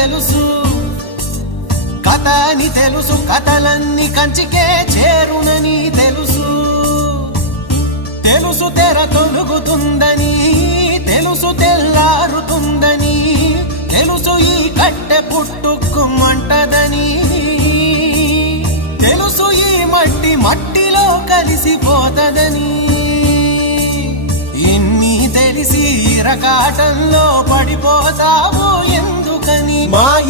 తెలుసు, కథ అని తెలుసు, కథలన్నీ కంచికే చేరునని తెలుసు. తెలుసు తెర తొలుగుతుందని, తెలుసు తెల్లారుతుందని, తెలుసు ఈ కట్టె పుట్టుకుమంటదని, తెలుసు ఈ మట్టి మట్టిలో కలిసిపోతదని. ఇన్ని తెలిసి ఇరకాటంలో పడిపోతావు ఎందుకని? మాయ